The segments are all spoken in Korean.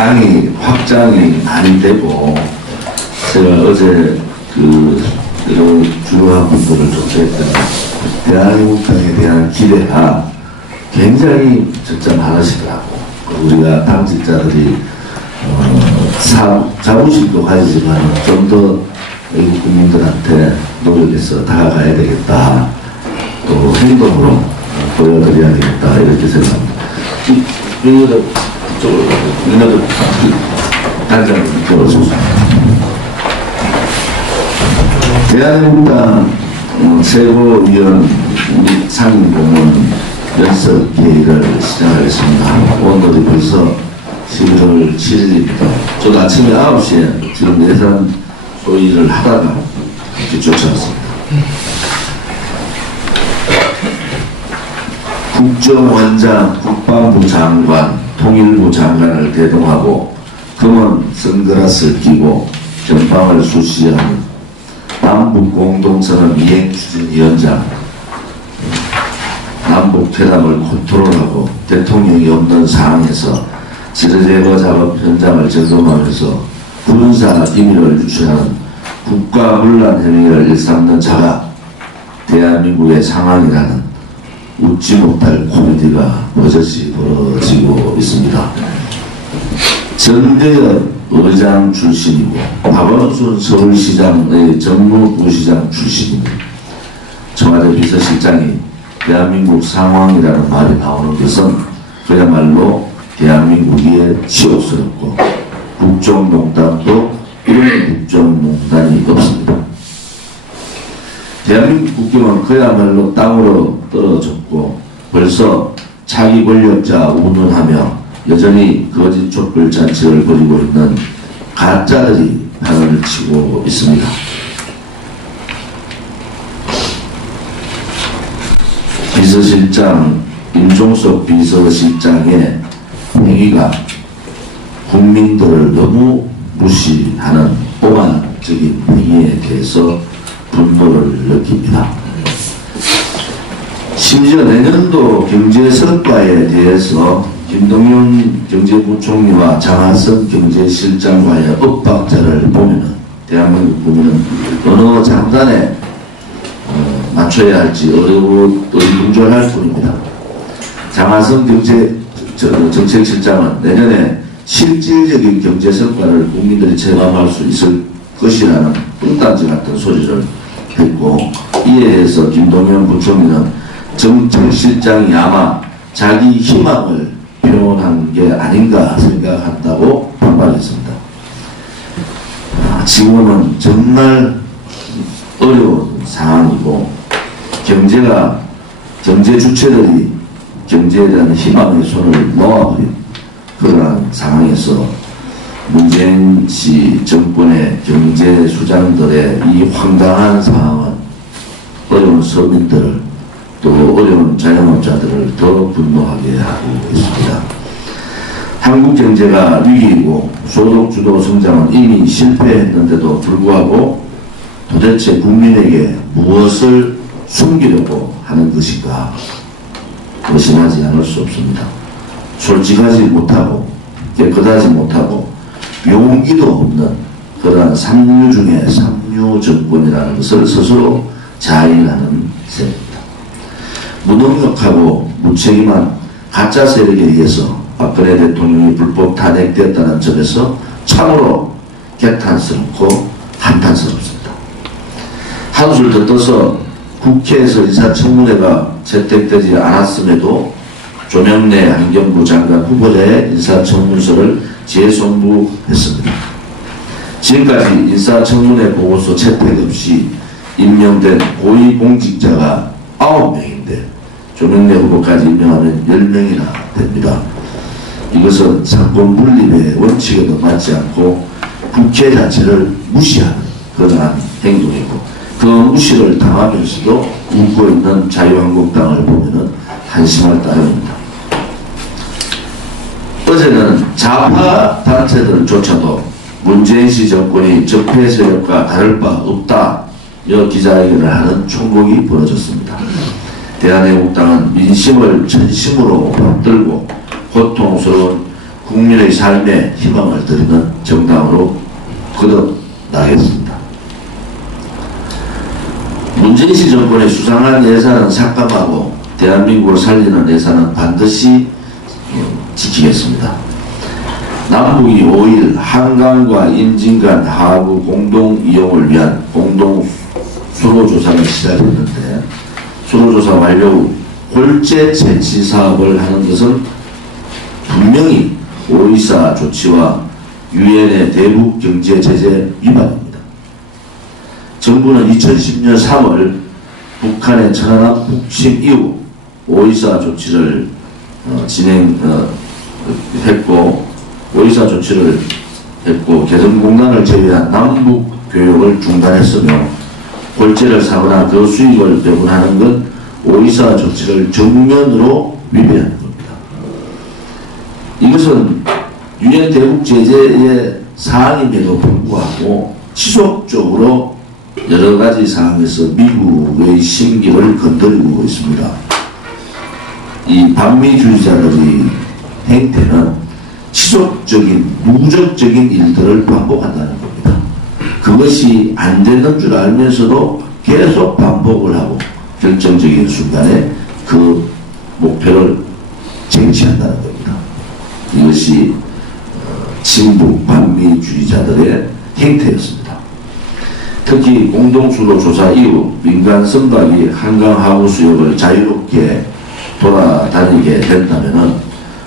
당이 확장이 많이 되고, 제가 어제 여러 주요한 분들을 조사했더니 대한민국당에 대한 기대가 굉장히 적자 많으시더라고. 우리가 당직자들이 자부심도 가지지만 좀 더 외국 국민들한테 노력해서 다가가야 되겠다. 또 행동으로 보여드려야 되겠다. 이렇게 생각합니다. 이거도 이거도 단장님 들어주세요. 대한민국당 최고위원 상임고문 연석 회의를 시작하겠습니다. 오늘이 벌써 11월 7일입니다. 저도 아침에 9시에 지금 예산 소위를 하다가 이렇게 쫓아왔습니다. 국정원장, 국방부 장관, 통일부 장관을 대동하고 검은 선글라스 끼고 전방을 수시하는 남북 공동선언 이행추진위원장, 남북 회담을 컨트롤하고 대통령이 없는 상황에서 지뢰제거 작업 현장을 점검하면서 군사 기밀을 유출하는 국가문란 행위를 일삼는 자가 대한민국의 상황이라는 웃지 못할 코미디가 버젓이 벌어지고 있습니다. 전대엽 의장 출신이고 박원순 서울시장의 정무부시장 출신입니다. 청와대 비서실장이 대한민국 상황이라는 말이 나오는 것은 그야말로 대한민국이 치욕스럽고 국정농단도 이런 국정농단이 없습니다. 대한민국 국경은 그야말로 땅으로 떨어졌고 벌써 차기 권력자 운운하며 여전히 거짓 촛불 잔치를 벌이고 있는 가짜들이 판을 치고 있습니다. 비서실장 임종석 비서실장의 행위가 국민들을 너무 무시하는 오만적인 행위에 대해서 분노를 느낍니다. 심지어 내년도 경제 성과에 대해서 김동연 경제부총리와 장하성 경제실장과의 엇박자를 보면은 대한민국 국민은 어느 장단에 맞춰야 할지 어리분절할 뿐입니다. 장하성 정책실장은 내년에 실질적인 경제 성과를 국민들이 체감할 수 있을 것이라는 뚱딴지 같은 소리를 했고, 이에 대해서 김동연 부총리는 정책실장이 아마 자기 희망을 표현한 게 아닌가 생각한다고 반발했습니다. 지금은 정말 어려운 상황이고 경제 주체들이 경제에 대한 희망의 손을 놓아버린 그러한 상황에서 문재인 씨 정권의 경제 수장들의 이 황당한 상황은 어려운 서민들을 또 어려운 자영업자들을 더 분노하게 하고 있습니다. 한국 경제가 위기이고 소득주도 성장은 이미 실패했는데도 불구하고 도대체 국민에게 무엇을 숨기려고 하는 것인가 의심하지 않을 수 없습니다. 솔직하지 못하고 깨끗하지 못하고 용기도 없는 그러한 삼류 중에 삼류 정권이라는 것을 스스로 자인하는 셈입니다. 무능력하고 무책임한 가짜 세력에 의해서 박근혜 대통령이 불법 탄핵되었다는 점에서 참으로 개탄스럽고 한탄스럽습니다. 한술 더 떠서 국회에서 인사청문회가 채택되지 않았음에도 조명래 환경부 장관 후보자의 인사청문서를 재송부했습니다. 지금까지 인사청문회 보고서 채택 없이 임명된 고위공직자가 9명인데 조명래 후보까지 임명하면 10명이나 됩니다. 이것은 상권 분립의 원칙에도 맞지 않고 국회 자체를 무시하는 그러한 행동이고, 그 무시를 당하면서도 웃고 있는 자유한국당을 보면은 한심할 따름입니다. 어제는 좌파 단체들조차도 문재인 씨 정권이 적폐 세력과 다를 바 없다며 기자회견을 하는 총국이 벌어졌습니다. 대한민국당은 민심을 전심으로 받들고 고통스러운 국민의 삶에 희망을 드리는 정당으로 거듭나겠습니다. 문재인 씨 정권의 수상한 예산은 삭감하고 대한민국을 살리는 예산은 반드시 지키겠습니다. 남북이 5일 한강과 임진 간 하구 공동 이용을 위한 공동 수로조사를 시작했는데, 수로조사 완료 후 골재 채취 사업을 하는 것은 분명히 오이사 조치와 유엔의 대북 경제 제재 위반입니다. 정부는 2010년 3월 북한의 천안함 북침 이후 오이사 조치를 했고 개성공단을 제외한 남북 교역을 중단했으며 골재를 사거나 그 수익을 배분하는 건 오이사 조치를 정면으로 위배하는 겁니다. 이것은 유엔 대북 제재의 사항임에도 불구하고 지속적으로 여러 가지 사항에서 미국의 심기를 건드리고 있습니다. 이 반미주의자들의 행태는 지속적인 누적적인 일들을 반복한다는 겁니다. 그것이 안 되는 줄 알면서도 계속 반복을 하고 결정적인 순간에 그 목표를 쟁취한다는 겁니다. 이것이 친북 반미주의자들의 행태였습니다. 특히 공동수로조사 이후 민간 선박이 한강 하구 수역을 자유롭게 돌아다니게 된다면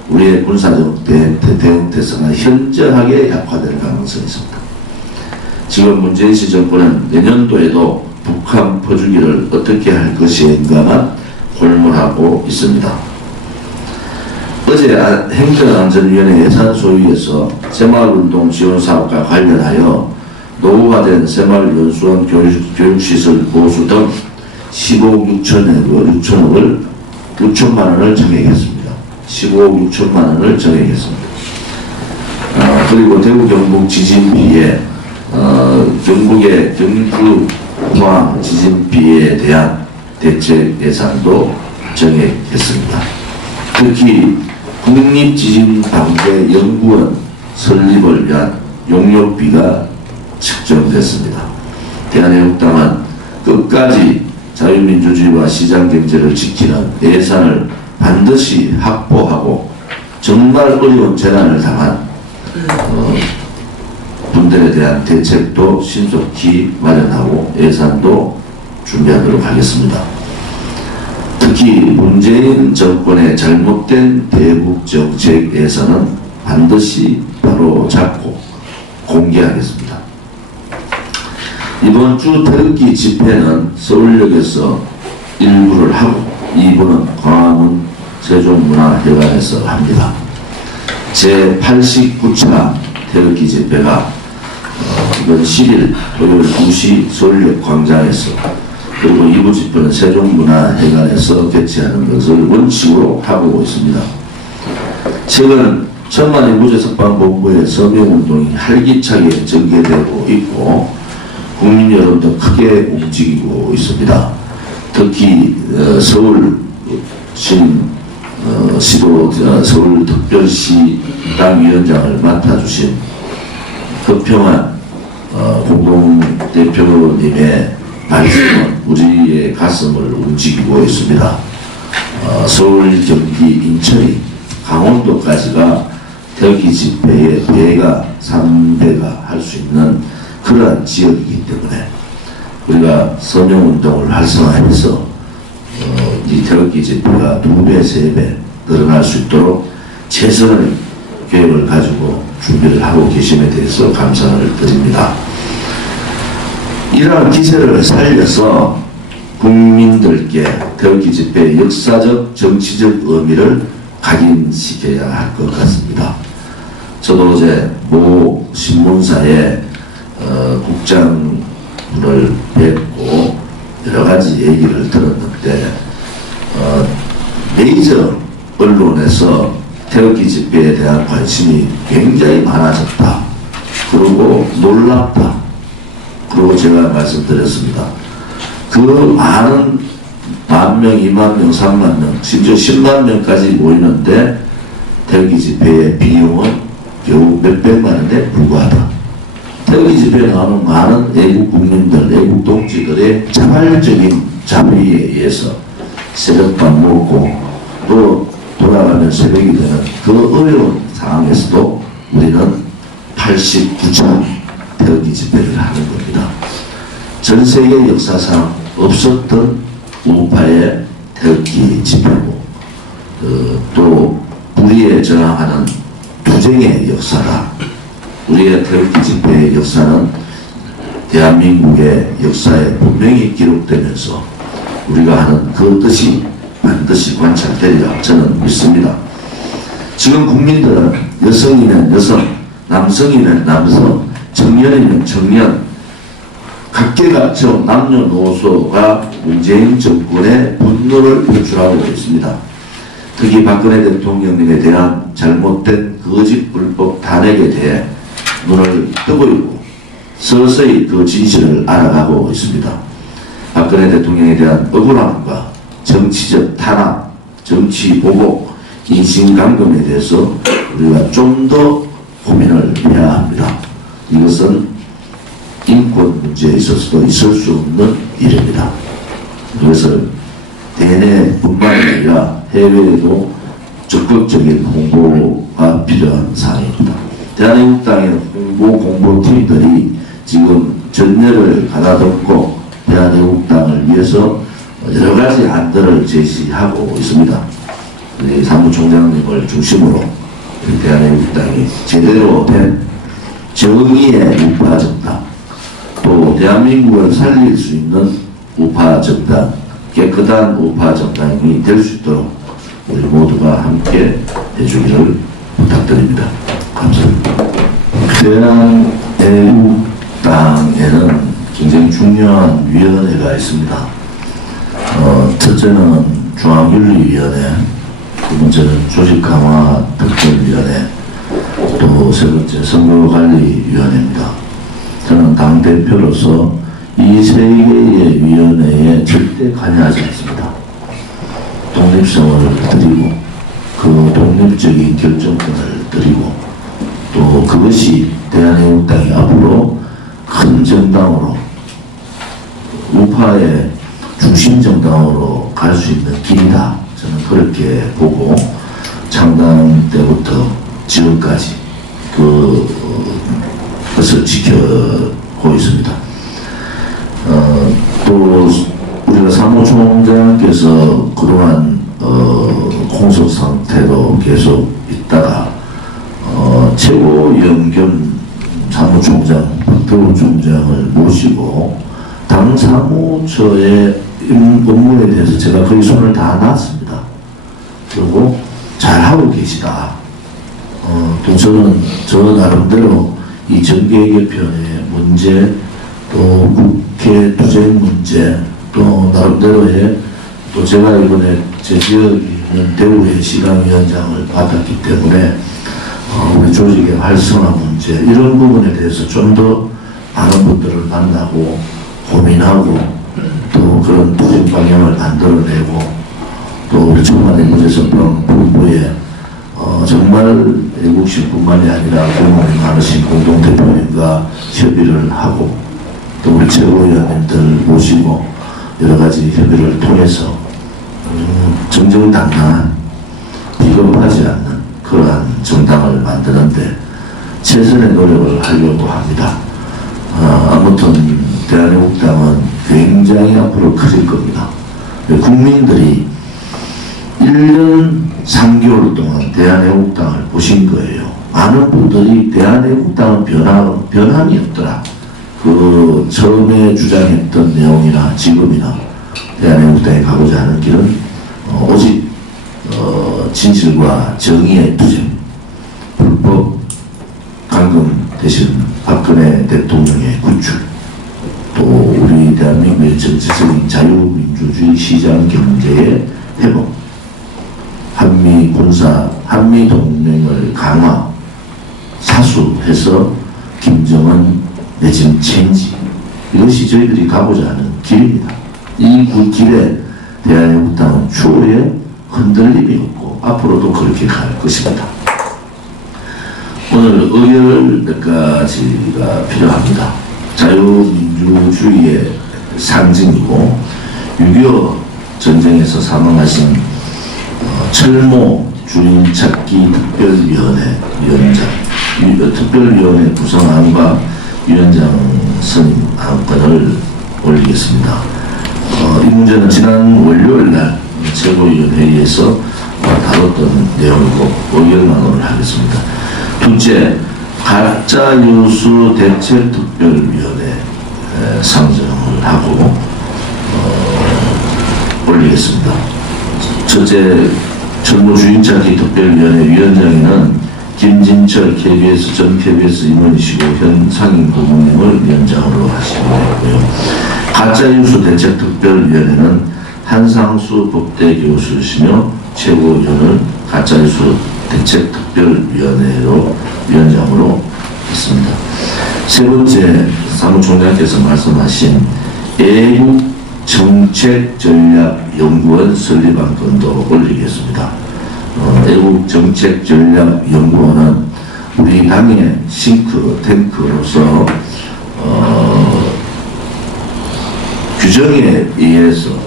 우리의 군사적 대응태세가 현저하게 약화될 가능성이 있습니다. 지금 문재인 씨 정권은 내년도에도 북한 퍼주기를 어떻게 할 것인가만 골몰하고 있습니다. 어제 행정안전위원회 예산 소위에서 새마을운동 지원사업과 관련하여 노후화된 새마을연수원 교육시설 보수 등 15억 6천만 원을 정액했습니다. 15억 6천만 원을 정액했습니다. 그리고 대구 경북 지진 피해, 경북의 경주 포항 지진 피해에 대한 대책 예산도 정액했습니다. 특히 국립지진방재연구원 설립을 위한 용역비가 측정됐습니다. 대한애국당은 끝까지 자유민주주의와 시장경제를 지키는 예산을 반드시 확보하고 정말 어려운 재난을 당한 분들에 대한 대책도 신속히 마련하고 예산도 준비하도록 하겠습니다. 특히 문재인 정권의 잘못된 대북 정책 예산은 반드시 바로 잡고 공개하겠습니다. 이번 주 태극기 집회는 서울역에서 1부를 하고 2부는 광화문 세종문화회관에서 합니다. 제89차 태극기 집회가 이번 10일 토요일 2시 서울역 광장에서, 그리고 2부 집회는 세종문화회관에서 개최하는 것을 원칙으로 하고 있습니다. 최근 천만인 무죄석방본부의 서명운동이 활기차게 전개되고 있고 국민 여론도 크게 움직이고 있습니다. 특히 서울특별시당위원장을 맡아주신 허평환 공동대표님의 말씀은 우리의 가슴을 움직이고 있습니다. 서울, 경기, 인천이 강원도까지가 태극기 집회의 배가 3배가 할 수 있는 그러한 지역이기 때문에 우리가 서명운동을 활성화해서 이 태극기 집회가 2배, 3배 늘어날 수 있도록 최선의 계획을 가지고 준비를 하고 계심에 대해서 감사를 드립니다. 이러한 기세를 살려서 국민들께 태극기 집회의 역사적, 정치적 의미를 각인시켜야 할 것 같습니다. 저도 어제 모 신문사에 국장을 뵙고 여러 가지 얘기를 들었는데 메이저 언론에서 태극기 집회에 대한 관심이 굉장히 많아졌다. 그리고 놀랍다. 그리고 제가 말씀드렸습니다. 그 많은 10,000명, 20,000명, 30,000명, 심지어 100,000명까지 모이는데 태극기 집회의 비용은 겨우 몇백만 원에 불과하다. 태극기 집회에 나오는 많은 애국 국민들, 애국 동지들의 자발적인 자비에 의해서 새벽밥 먹고 또 돌아가면 새벽이 되는 그 어려운 상황에서도 우리는 89차 태극기 집회를 하는 겁니다. 전 세계 역사상 없었던 우파의 태극기 집회고 또 불의에 저항하는 투쟁의 역사다. 우리의 태극기 집회의 역사는 대한민국의 역사에 분명히 기록되면서 우리가 하는 그 뜻이 반드시 관찰되리라 저는 믿습니다. 지금 국민들은 여성이면 여성, 남성이면 남성, 청년이면 청년, 각계각층 남녀노소가 문재인 정권의 분노를 표출하고 있습니다. 특히 박근혜 대통령님에 대한 잘못된 거짓 불법 탄핵에 대해 눈을 뜨고 서서히 그 진실을 알아가고 있습니다. 박근혜 대통령에 대한 억울함과 정치적 탄압, 정치 보복, 인신감금에 대해서 우리가 좀 더 고민을 해야 합니다. 이것은 인권 문제에 있어서도 있을 수 없는 일입니다. 그래서 대내뿐만 아니라 해외에도 적극적인 홍보가 필요한 사항입니다. 대한민국당의 홍보팀들이 지금 전례를 가다듬고 대한민국당을 위해서 여러 가지 안들을 제시하고 있습니다. 우리 사무총장님을 중심으로 우리 대한민국당이 제대로 된 정의의 우파정당, 또 대한민국을 살릴 수 있는 우파정당, 깨끗한 우파정당이 될 수 있도록 우리 모두가 함께 해주기를 부탁드립니다. 감사합니다. 대한애국당에는 굉장히 중요한 위원회가 있습니다. 첫째는 중앙윤리위원회, 두 번째는 조직강화특별위원회, 또 세 번째 선거관리위원회입니다. 저는 당대표로서 이 세 개의 위원회에 절대 관여하지 않습니다. 독립성을 드리고 그 독립적인 결정권을 드리고 또 그것이 대한애국당이 앞으로 큰 정당으로 우파의 중심 정당으로 갈 수 있는 길이다. 저는 그렇게 보고 창당 때부터 지금까지 그것을 지켜고 있습니다. 또 우리가 사무총장께서 그동안 공석 상태로 계속 있다가 최고위원 겸 사무총장 박태우 총장을 모시고 당 사무처의 업무에 대해서 제가 거의 손을 다 놨습니다. 그리고 잘하고 계시다. 또 저는 저 나름대로 이 정계 개편의 문제, 또 국회 투쟁 문제, 또 나름대로의 또 제가 이번에 제 지역에 있는 대구의 시당위원장을 맡았기 때문에 우리 조직의 활성화 문제 이런 부분에 대해서 좀 더 많은 분들을 만나고 고민하고 또 그런 투쟁 방향을 만들어내고 또 우리 청와대 문제선방 본부에 정말 애국심뿐만이 아니라 공헌이 많으신 공동대표님과 협의를 하고 또 우리 최고위원님들 모시고 여러 가지 협의를 통해서 정정당당한 비겁하지 않는 그러한 정당을 만드는데 최선의 노력을 하려고 합니다. 아무튼 대한애국당은 굉장히 앞으로 커질 겁니다. 국민들이 1년 3개월 동안 대한애국당을 보신 거예요. 많은 분들이 대한애국당은 변함이 없더라. 그 처음에 주장했던 내용이나 지금이나 대한애국당에 가고자 하는 길은 오직 진실과 정의의 투쟁, 불법 감금 대신 박근혜 대통령의 구출, 또 우리 대한민국의 정치적인 자유민주주의 시장 경제의 회복, 한미 군사, 한미 동맹을 강화, 사수해서 김정은 내진 체인지, 이것이 저희들이 가고자 하는 길입니다. 이 길에 대한애국당은 추후에 흔들림이 없고 앞으로도 그렇게 갈 것입니다. 오늘 의결 몇 가지가 필요합니다. 자유민주주의의 상징이고 6.25 전쟁에서 사망하신 철모 주인찾기 특별위원회 위원장, 특별위원회 구성안과 위원장 선임 안건을 올리겠습니다. 이 문제는 지난 월요일날 최고위원회의에서 다뤘던 내용이고 의결만을 하겠습니다. 둘째, 가짜뉴스 대책특별위원회 상정을 하고 올리겠습니다. 첫째, 철모 주인찾기 특별위원회 위원장에는 김진철 KBS 전 KBS 임원이시고 현 상임고문님을 위원장으로 하시고 있고요. 가짜뉴스 대책특별위원회는 한상수 법대 교수시며 최고위원을 가짜뉴스 대책특별위원회로 위원장으로 했습니다. 세 번째, 사무총장께서 말씀하신 애국정책전략연구원 설립 안건도 올리겠습니다. 애국정책전략연구원은 우리 당의 싱크탱크로서 규정에 의해서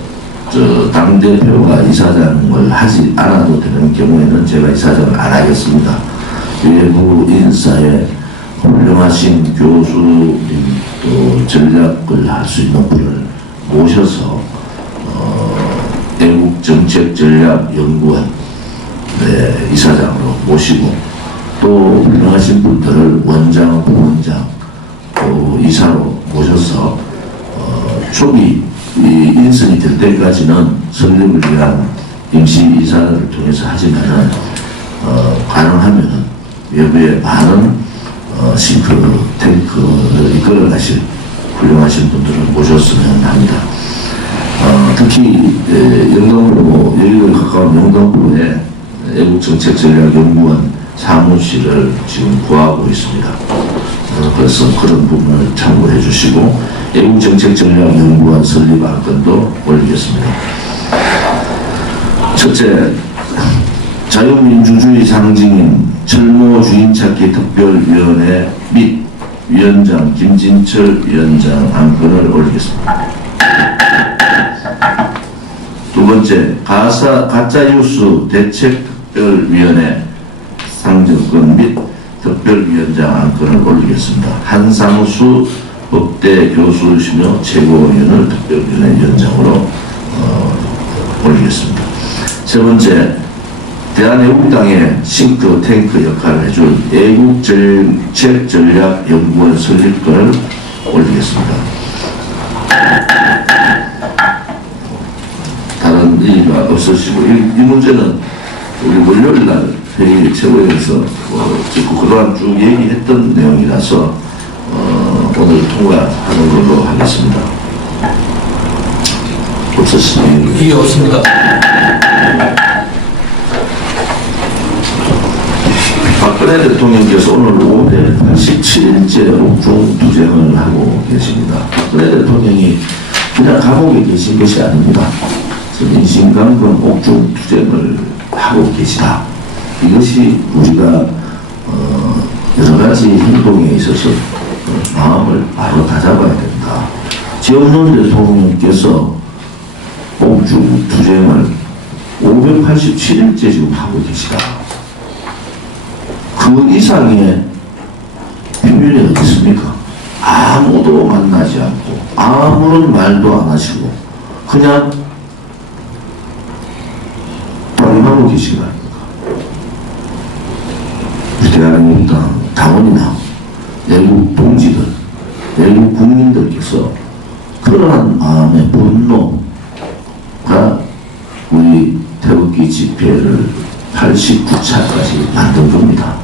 당대표가 이사장을 하지 않아도 되는 경우에는 제가 이사장을 안 하겠습니다. 외부 인사에 훌륭하신 교수님 또 전략을 할 수 있는 분을 모셔서 애국정책전략연구원 이사장으로 모시고 또 훌륭하신 분들을 원장, 부원장 또 이사로 모셔서 초기 인선이 될 때까지는 설립을 위한 임시 이사를 통해서 하지만은 가능하면은 외부에 많은 싱크탱크를 이끌어 가실 훌륭하신 분들을 모셨으면 합니다. 특히 영등포, 여의도에 가까운 영등포에 애국정책전략연구원 사무실을 지금 구하고 있습니다. 그래서 그런 부분을 참고해 주시고 애국정책전략연구원 설립 안건도 올리겠습니다. 첫째, 자유민주주의 상징인 철모 주인찾기 특별위원회 및 위원장 김진철 위원장 안건을 올리겠습니다. 두 번째, 가짜뉴스 대책특별위원회 상정권 및 특별위원장 안건을 올리겠습니다. 한상수 법대 교수시며 최고위원을 특별위원회 위원장으로 올리겠습니다. 세 번째, 대한애국당의 싱크탱크 역할을 해줄 애국정책전략연구원 설립권을 올리겠습니다. 다른 의의가 없으시고 이 문제는 우리 월요일날 회의 최고위에서 그동안 쭉 얘기했던 내용이라서 오늘 통과하는 걸로 하겠습니다. 없으시면 이해 없습니다. 박근혜 대통령께서 오늘 오후에 87일째 옥중 투쟁을 하고 계십니다. 박근혜 대통령이 그냥 감옥에 계신 것이 아닙니다. 인신강금 옥중 투쟁을 하고 계시다. 이것이 우리가 여러 가지 행동에 있어서 마음을 바로 다잡아야 된다. 지원론 대통령께서 옥중 투쟁을 587일째 지금 하고 계시다. 그 이상의 비밀이 어디 있습니까? 아무도 만나지 않고 아무런 말도 안 하시고 그냥 발언하고 계신 거 아닙니까? 우리 대한민국 당원이나 외국 동지들, 외국 국민들께서 그러한 마음의 분노가 우리 태극기 집회를 89차까지 만든 겁니다.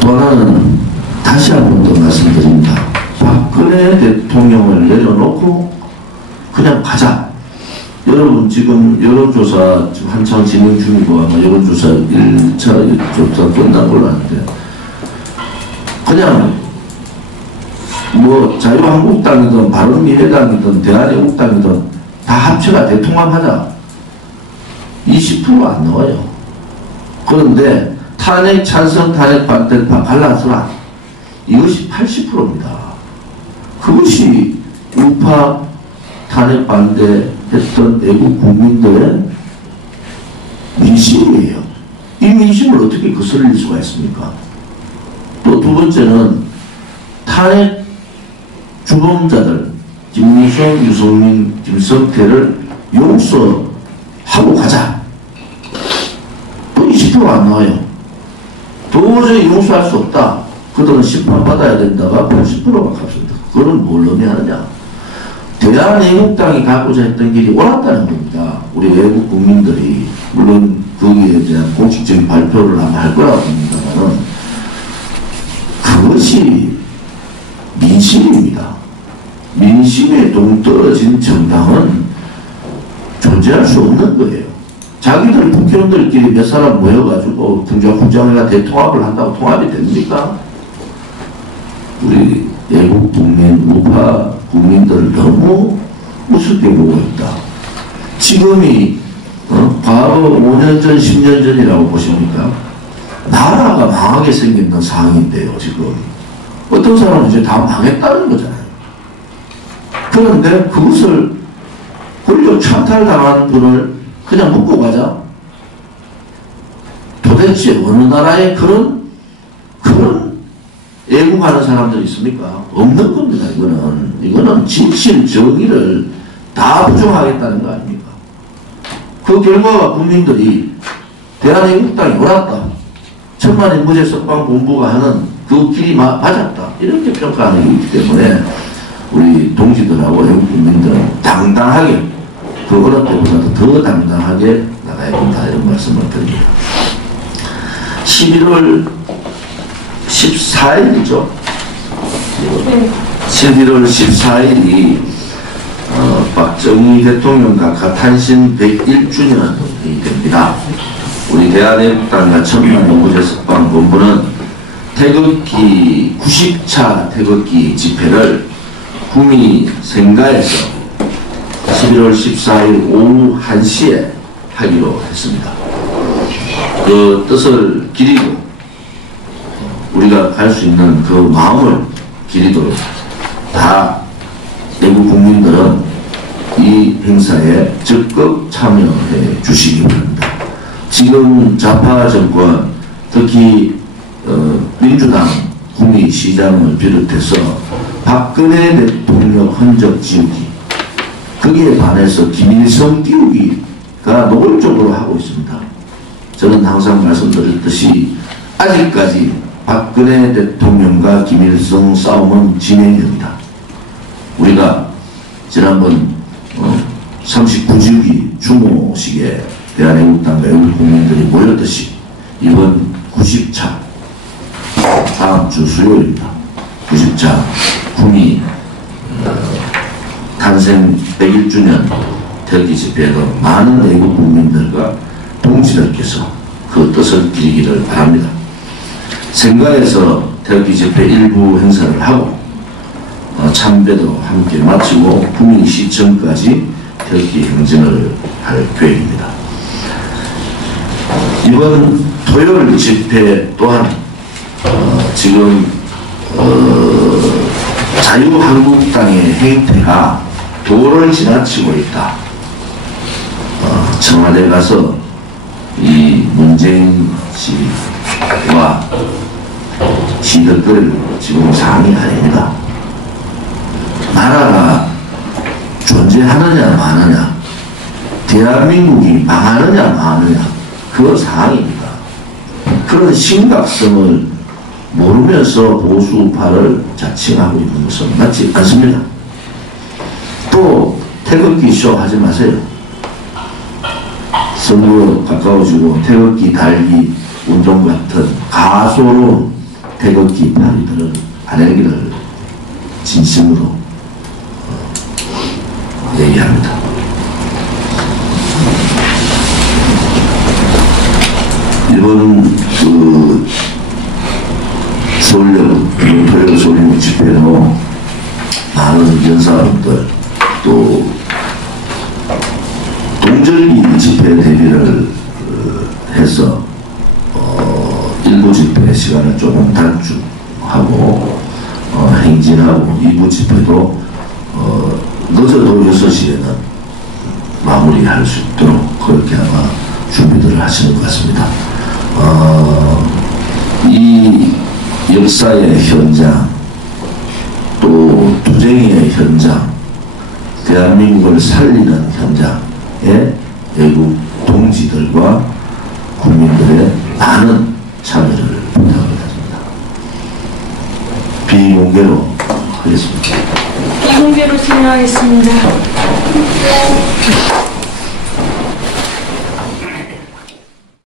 또 하나는 다시 한 번 더 말씀드립니다. 박근혜 대통령을 내려놓고 그냥 가자. 여러분 지금 여론조사 지금 한창 진행 중이고 아마 여론조사 1차 조사 끝난 걸로 아는데 그냥 뭐 자유한국당이든 바른미래당이든 대한애국당이든 다 합쳐가 대통합하자. 20% 안 나와요. 그런데 탄핵 찬성, 탄핵 반대파 갈라서라. 이것이 80%입니다. 그것이 우파 탄핵 반대했던 애국 국민들의 민심이에요. 이 민심을 어떻게 거슬릴 수가 있습니까? 또 두 번째는 탄핵 주범자들 김무성, 유승민, 김성태를 용서하고 가자. 또 20% 안 나와요. 도저히 용서할 수 없다. 그들은 심판받아야 된다가 80%가 값습니다. 그거는 뭘 의미하느냐. 대한애국당이 가고자 했던 길이 옳았다는 겁니다. 우리 애국 국민들이 물론 거기에 대한 공식적인 발표를 아마 할 거라고 봅니다만 그것이 민심입니다. 민심에 동떨어진 정당은 존재할 수 없는 거예요. 자기들 국회의원들끼리 몇 사람 모여가지고 군장회가 대통합을 한다고 통합이 됩니까? 우리 애국 국민, 우파 국민들을 너무 우습게 보고 있다. 지금이 과거 5년 전, 10년 전이라고 보십니까? 나라가 망하게 생겼는 상황인데요, 지금. 어떤 사람은 이제 다 망했다는 거잖아요. 그런데 그것을 권력 찬탈당한 분을 그냥 묻고 가자? 도대체 어느 나라에 그런 애국하는 사람들이 있습니까? 없는 겁니다, 이거는. 이거는 진실, 정의를 다 부정하겠다는 거 아닙니까? 그 결과가 국민들이 대한애국당이 옳았다. 천만인 무죄 석방 본부가 하는 그 길이 맞았다. 이렇게 평가하는 것이기 때문에 우리 동지들하고 애국 국민들은 당당하게 그 어느 때보다도 더 당당하게 나가야 된다. 이런 말씀을 드립니다. 11월 14일이죠. 11월 14일이 박정희 대통령 각하 탄신 101주년이 됩니다. 우리 대한애국당과 천만인 무죄 석방 본부는 태극기 90차 태극기 집회를 구미 생가에서 11월 14일 오후 1시에 하기로 했습니다. 그 뜻을 기리고 우리가 갈 수 있는 그 마음을 기리도록 다 애국 국민들은 이 행사에 적극 참여해 주시기 바랍니다. 지금 좌파 정권, 특히 민주당 구미시장을 비롯해서 박근혜 대통령 흔적 지우기, 거기에 반해서 김일성 띄우기가 노골적으로 하고 있습니다. 저는 항상 말씀드렸듯이 아직까지 박근혜 대통령과 김일성 싸움은 진행됩니다. 우리가 지난번 39주기 추모식에 대한애국당과 애국 국민들이 모였듯이 이번 90차 다음 주 수요일입니다. 90차 구미 탄생 101주년 태극기 집회에도 많은 애국 국민들과 동지들께서 그 뜻을 기리기를 바랍니다. 생가에서 태극기 집회 일부 행사를 하고 참배도 함께 마치고 구미시청까지 태극기 행진을 할 계획입니다. 이번 토요일 집회 또한 지금 자유한국당의 행태가 도를 지나치고 있다. 청와대 가서 이 문재인 씨와 시덕거릴 지금 상황이 아닙니다. 나라가 존재하느냐 마느냐, 대한민국이 망하느냐 마느냐, 그 상황입니다. 그런 심각성을 모르면서 보수파를 자칭하고 있는 것은 맞지 않습니다. 또 태극기 쇼 하지 마세요. 선거 가까워지고 태극기 달기 운동 같은 가소로운 태극기 파리들을 안 하기를 진심으로 얘기합니다. 이번 서울역 토요일 서울역 집회로 많은 연사분들 또 동절기 집회 대비를 해서 일부 집회 시간을 조금 단축하고 행진하고 2부 집회도 늦어도 6시에는 마무리할 수 있도록 그렇게 아마 준비들을 하시는 것 같습니다. 이 역사의 현장, 또 투쟁의 현장, 대한민국을 살리는 현장에 외국 동지들과 국민들의 많은 참여를 부탁드립니다. 비공개로 하겠습니다. 비공개로 진행하겠습니다.